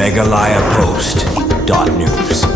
megalayapost.news.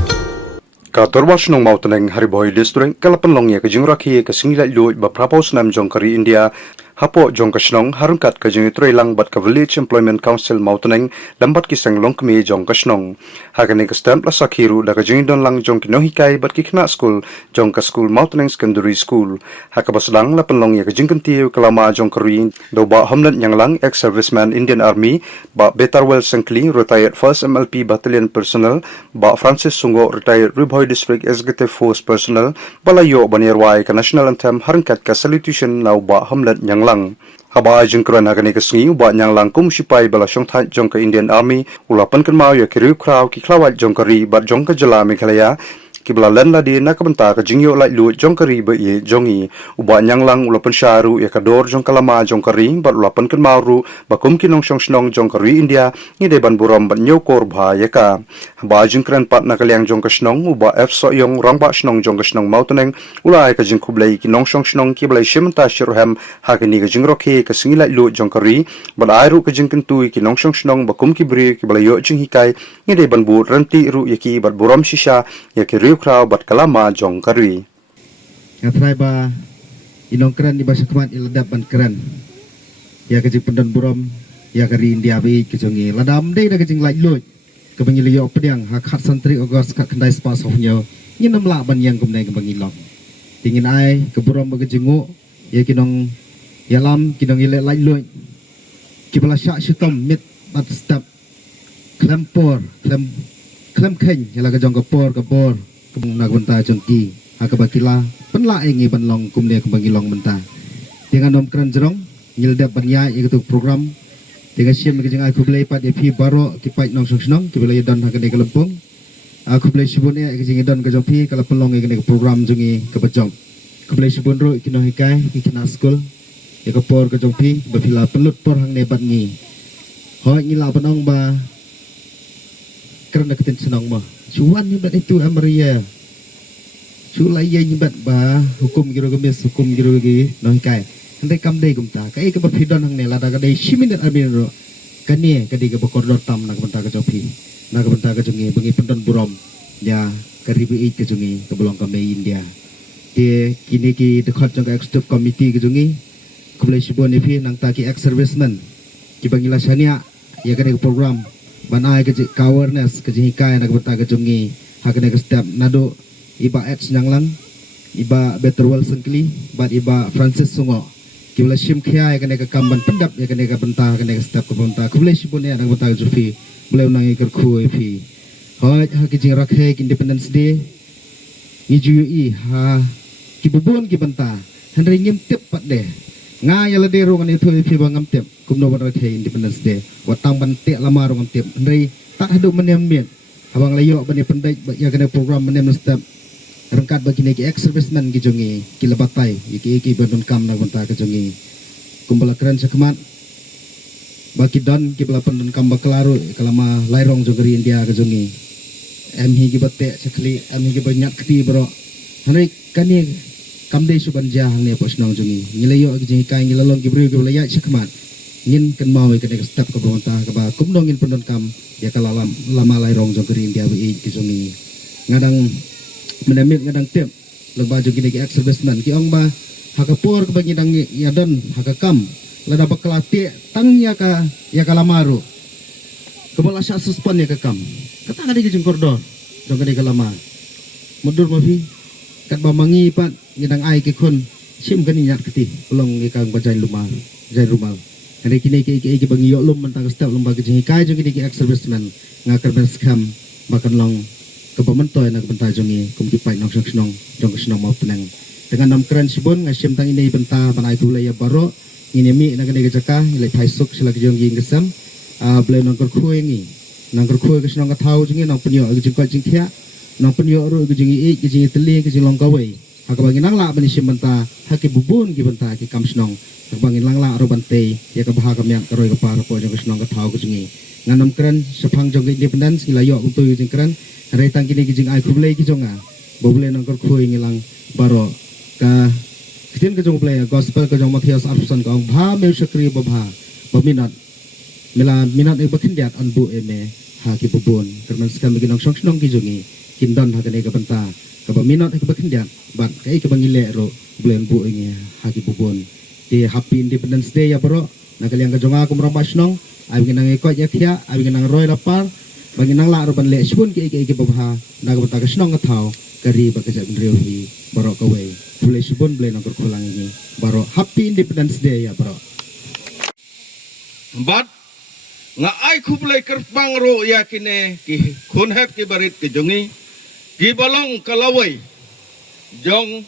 Katorwas nung mautaneng hariboy district kalapanlong ya kajing rakhi kasingila luit ba propose nam jongkari India hapo jongkasnong harungkat kajing itroy lang bat ka village employment council mautaneng lambat kisang longkmi jongkasnong hagani ka stamp la sakhiru da kajing don lang jongkino hikai bat kikna school jongka school mautaneng secondary school hakabaslang lapanlong ya kajing kantiu kalama jongkari do ba homeland yang lang ex serviceman Indian Army ba Betarwell Sengkling retired 1st MLP battalion personnel ba Francis Sungo retired Ribhoy District Executive Force personnel balayo banirway ka national anthem harungkat ka salutation lau ba homeland yang lang haba ajeng kran hagani kasngi uba nyang lang kum sipai bala syong than jong ka Indian Army ulapan kan mau ya kiriu kraw ki klawat jong kari bat jong ka jala Meghalaya kibla lan la di nakabenta ka jingyo lai lu jong kari ba ye jongi uba nyang lang ulapan syaru ya kador jong kalama jong kari bat ulapan kan mauru bakum kinong syong snong jong kari India ni de ban buram bat nyokor bha ya ka haba ajeng kran pat nakaliang jong ka snong uba f so yong rangba snong jong ka snong mautaneng ulai ka jing kublai kinong syong snong kiblai shimta shirham hagani ka jing rokhe ka singilai lu jong kari bat airu ka jing kentui kinong syong snong bakum kibri kiblai yo jing hikai ni de ban bu ranti ru yaki bat buram shisha yaki crowd bat kalama jong kari ngatrai ba inong kran di basa kemat iladap ban kran ya kajing pendan buram ya kari India bi kejongi ladam dei da kajing lai lut ke bangiliyo pediang hakat santri ogos kat kendai spas honyo nyinam la ban yang kumnai ke bangilok tingin ai ke buram ba kajingu ya kinong yalam kinong ile lai lut kibala syak syutom mit bat step klempor klem keng yala kajong kapor kung nagbenta jongki hakabakila penla ingi banlong kumne kembangilong benta dengan nom kran jerong ngildap banya itu program dengan sim kejeng aku belai pat epi baro kipai nong song ki belai don hakane kelempung aku belai sibun ya kejeng don kejongpi kala penlong ngene program jungi kebajong aku belai sibun ro kino hikai kina school ya kapor kejongpi bapila pelut por hang nebat ngi ho ngila penong ba kerana ketin senang mah cuan ni bat itu Amaria sulai ye ni bat ba hukum giro gemis hukum giro gi noi kai andai kam dei kumta kai ke bapidon hang ne lada ka dei shimin amin ro kanie kadi ke bokordor tam nak benta ka jopi nak benta ka jungi bengi pendon burom ya karibu i ke jungi ke belong ka mei India dia kini ki dekat jang executive committee ke jungi kublai sibon ni nang ta ki ex serviceman ki bangila sania ya kadi program banai ke awareness ke hikai nak beta ke jungi hakane ke step nado iba H nyanglang iba Betarwell Sengkli bat iba Francis Sungo kibla shim khia kane ke kamban pendap ya kane ke benta kane ke step ke benta kublai sibun ya nak beta ke jufi boleh unang ikir khu epi hoi ha ke jing rakhe independence day ni jui ha ki bubun ki benta handre ngim tip pat de nga yala de ro ngani thu epi bangam tip kumno ban rakhe independence day watang ban te lama ro ngam tip handre tak hadu menem mit abang layo bani pendai ya kena program menem step rengkat bagi neki ex serviceman ki jongi ki lebatai iki bandun kam na gonta ke jongi kumbala keren sakmat baki don ki bala bandun kam baklaru kalama lairong jogeri India ke jongi hi ki batte sakli hi ki banyak kti bro hanai kani kamdei suban jah ne posnong jongi ngilayo ki jongi kai ngilalong ki bru ki bala ya sakmat ngin kan mau ke neki step ke gonta ke ba kumdong ngin bandun kam ya kalalam lama lairong jogeri India bi ki jongi ngadang menamit ngadang tip leba jo gini ex serviceman ki ong ba hakapor ke bagi dang yadon hakakam lada baklati tangnya ka ya kalamaru kebala sya suspend ya kakam kata ngadi ki jengkordor jong kadi kalama mundur mafi kat bamangi pat ngidang ai ki kun sim kan nyat keti pelong ikang bajai lumah jai rumal hari kini ki bagi yok lum mentang step lomba ke jeng kai jong gini ex serviceman ngakar ben skam makan long kepementoy nak benta jongi kum kipai nong snong jong snong mau tenang dengan nam keren sibun ngasim tang ini benta banai tu ya baro ini mi nak ne jaka ile thaisuk sila jongi ngesam ble nong kor khu ngi nong kor khu ke snong ka thau jongi nong penyo ke jingkot jingkhia nong penyo ro ke jongi ke jingi teli ke jing long kawai hak bagi nang la bani sim benta hak bubun ki benta ki kam snong hak bagi lang la ro bante ya ka baha kam yang karoi ka par po jong snong ka thau ke jongi nganam keren sepang jong independence ila yo untuk jing keren hari tang kini kijing ai kublai kijonga boble nangkor khui ngilang baro ka kitin kejong play gospel kejong Matthias Arfson ka bha me sakri ba minat mila minat e bakin diat anbu eme haki bubun karena sekarang bagi nong nong kijungi kindon hakane ka banta ka baminot ka bakendian bat kai ka bangile ro bulan bu ini haki bubun di Happy Independence Day ya bro na kaliang ka jonga ko mrambas nong abi nang ikot ya kya abi nang roy lapar bagi nang la ro ban le spun ki babha na ka banta ka snong ka thau kari ba ka ja rewi bro ka we bule spun bule nang kurkulang ini bro Happy Independence Day ya bro bat nga ai kublai kerpang ro yakine ki khunhet ki barit ki jongi ki balong kalawai jong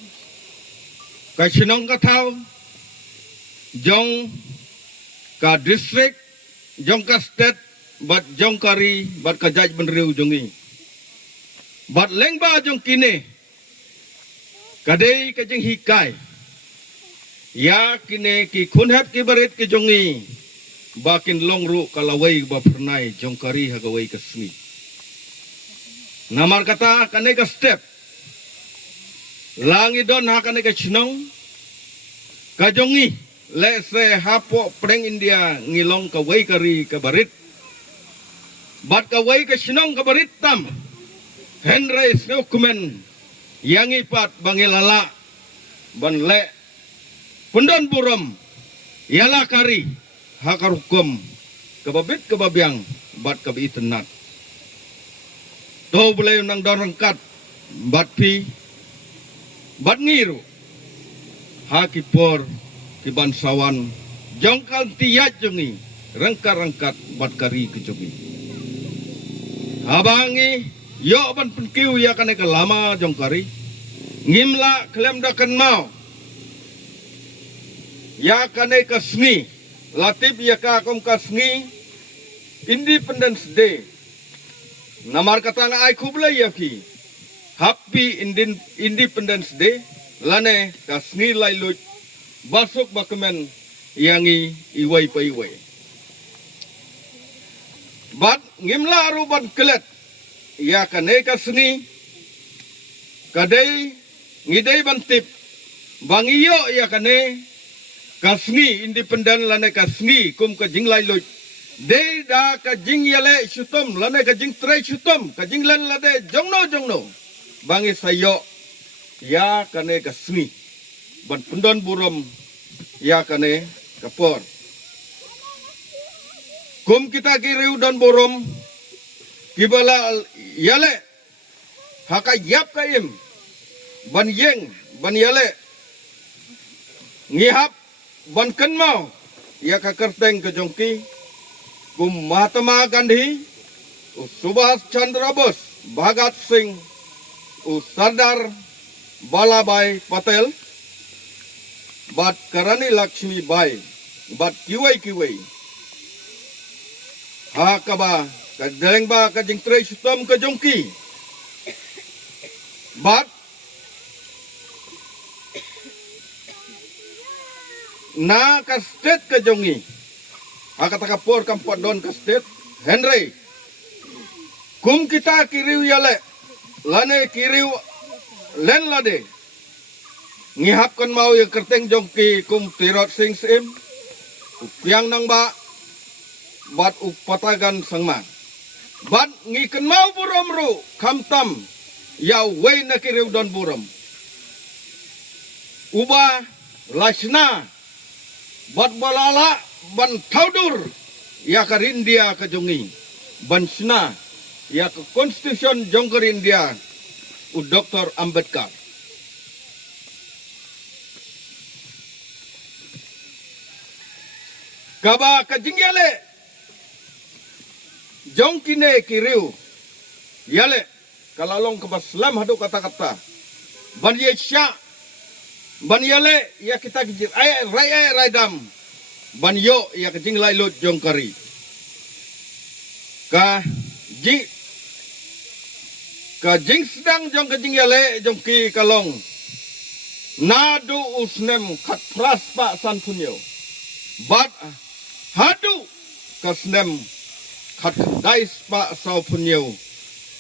ka sinong ka thau jong ka district jong ka state bat jong kari bat ka jaj benriu jongi bat lengba jong kine kadei ka jeng hikai ya kine ki khunhet ki barit ki jongi bakin longru kalawai ba pernai jongkari hagawai kasmi namar kata kane ka step langi don ha kane ka chinong ka jongi le se hapo preng India ngilong ka wai kari ka barit bat ka wai ka chinong ka barit tam henry dokumen yang ipat bangilala ban le pundon buram yala kari hakar hukum kebabit kebabiang bat kabi tenat to boleh nang dorangkat bat pi bat ngiru hakipor ki bansawan jongkal tiyat jongi rengkat bat kari kejogi habangi yo ban penkiu ya kane lama jongkari ngimla klem dakan mau ya kane kasmi Latip ya ka kom kasngi Independence Day. Namar kata nga ay kublay ya ki. Happy Independence Day. Lane kasngi laylut basok bakemen yangi iway pa iway. Bat ngimla ruban kelet ya kane kasngi kadai ngidai bantip bangiyo ya kane kasngi independen lane kasngi kum ka jing lai lut de da ka jing yale syutom lane ka jing trai syutom ka jing len lade jongno bangi sayo ya kane kasngi ban pendon burom ya kane kapor kum kita kiriu don burom kibala yale haka yap kaim ban yeng ban yale ngihap ban kenmau ya ka kerteng ke jongki kum Mahatma Gandhi Subhas Chandra Bose Bhagat Singh Sardar Vallabhbhai Patel bat Karani Lakshmi Bai bat kiwai ha kaba ka delengba ka jingtrei sutom ke jongki bat na ka state ka jongi akata ka por kampat don ka state Henry kum kita kiriu yale lane kiriu len lade ngihapkan mau yang kerteng jongki kum tirot sing sim piang nang ba bat upatagan sangma bat ngiken mau burom ru kamtam ya wei na kiriu don burom uba lasna bat balala ban taudur ya ka India ka jongi ban sna ya ka konstitusi jongkar India u Dr. Ambedkar kaba ka jingyale jongkine kiriu yale kalalong ka baslam hadu kata-kata ban yesya ban yale ya kita gijir ay raidam ban yo ya kejing lailut jongkari ka jing sedang jong kejing yale jongki kalong nadu usnem kat pras pak san punyo bat hadu kasnem kat dais pak sau punyo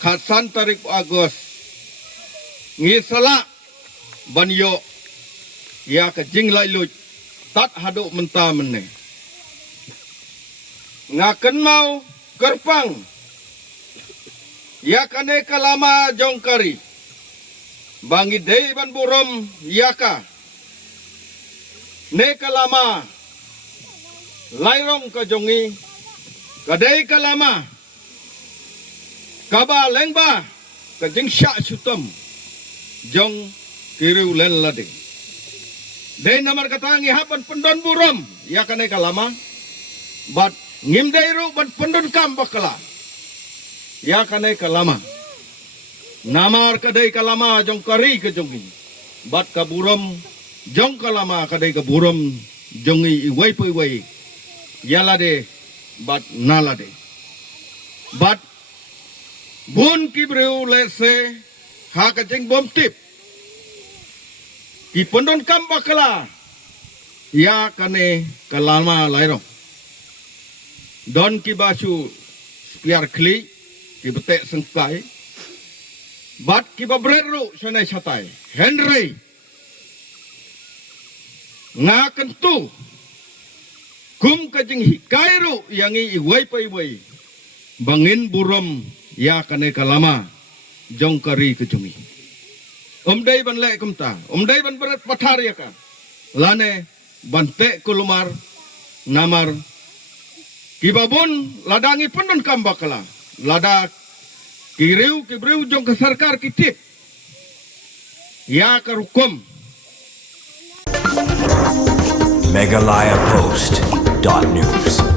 kat san tarik agos ngisala ban yo ya ka jing lai lut tat hadu menta mene ngaken mau kerpang ya kane kalama jongkari bangi dei ban burom yaka ne kalama lairong ka jongi kadai kalama kaba lengba ka jing sya sutam jong kiriu len lade dei namar katangi hapan pendon burom ya kane kalama bat ngim deiru ban pendon kam bakala ya kane kalama namar kadai kalama jong kari ke jongi bat kaburom jong kalama kadai kaburom jongi iwai pu iwai yalade bat nalade bat bun kibreu lese ha ka jeng bom tip ki pendon kam bakala ya kane kalama lairo don ki basu spiar kli ki betek sengkai bat ki babreru sanai satai Henry nga kentu kum kajing hikairu yangi iwai pa iwai bangin burom ya kane kalama jongkari kejungi omdai ban le kumta omdai ban berat pathar ya ka lane bante kulumar namar kibabun ladangi pendon kambakala lada kiriu jong ke sarkar kitip ya karukum Meghalaya Post.news